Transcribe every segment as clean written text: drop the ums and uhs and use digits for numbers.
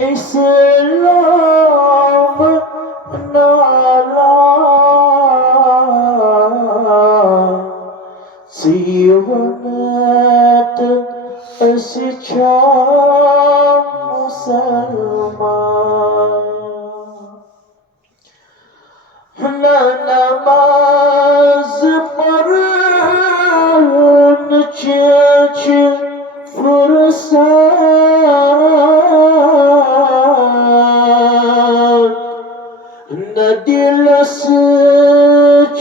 İslam nala जीवनत शिक्षा मुसलमान न नमाज पढ़न चेच फुर्सत न दिल सच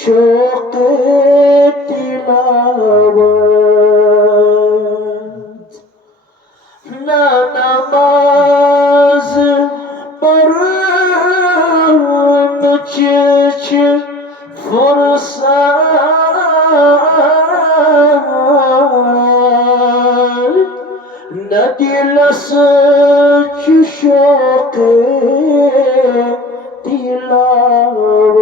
शौक़ तिलावत न नमाज पढ़न चेच फुर्सत न दिल सच शौक़ तिलावत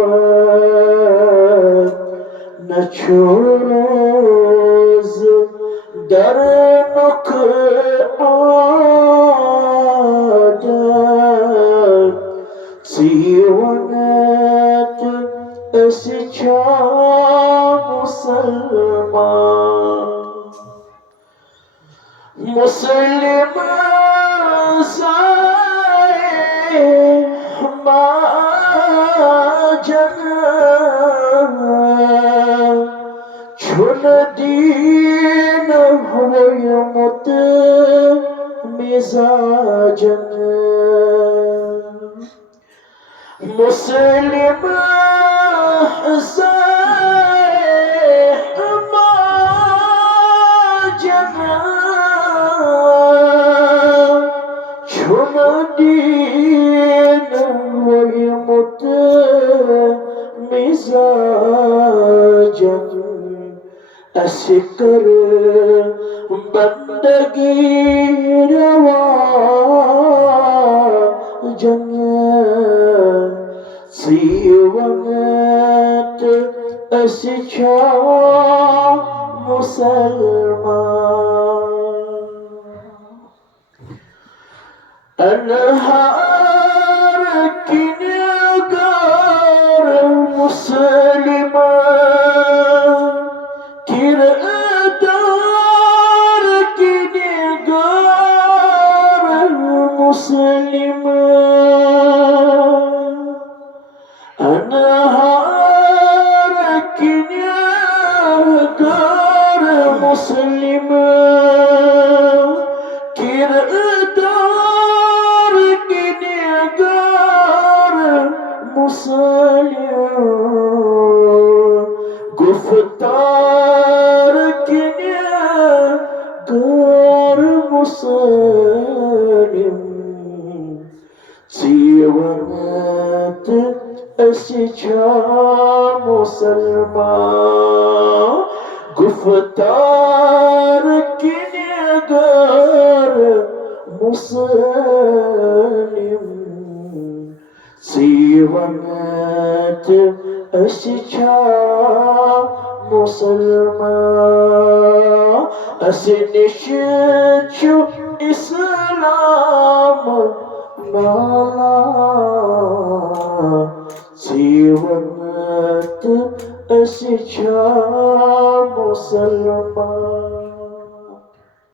न छोरोज दर नुक आदत जीवनत शिक्षा मुसलमान मुस्लिम साए माजन छुन दीन हुए मुत मिजाजन मुस्लिम साए माजन छुन दीन हुए मुत मिजाजन अशकर बंदगी रवा जन जीवनत शिक्षा मुसलमान अनहार की निगार मुसलमान किरदार की निगार मुसलमान अनहार की निगार मुसलमान किरदार की निगार मुसलमान गुफ्तार की निगार मुसलमान जीवनत शिक्षा मुसलमान गुफ्तार की निगार मुसलिम जीवनत शिक्षा मुसलमान असनिशु इस्लाम नाला जीवनत शिक्षा मुसलमान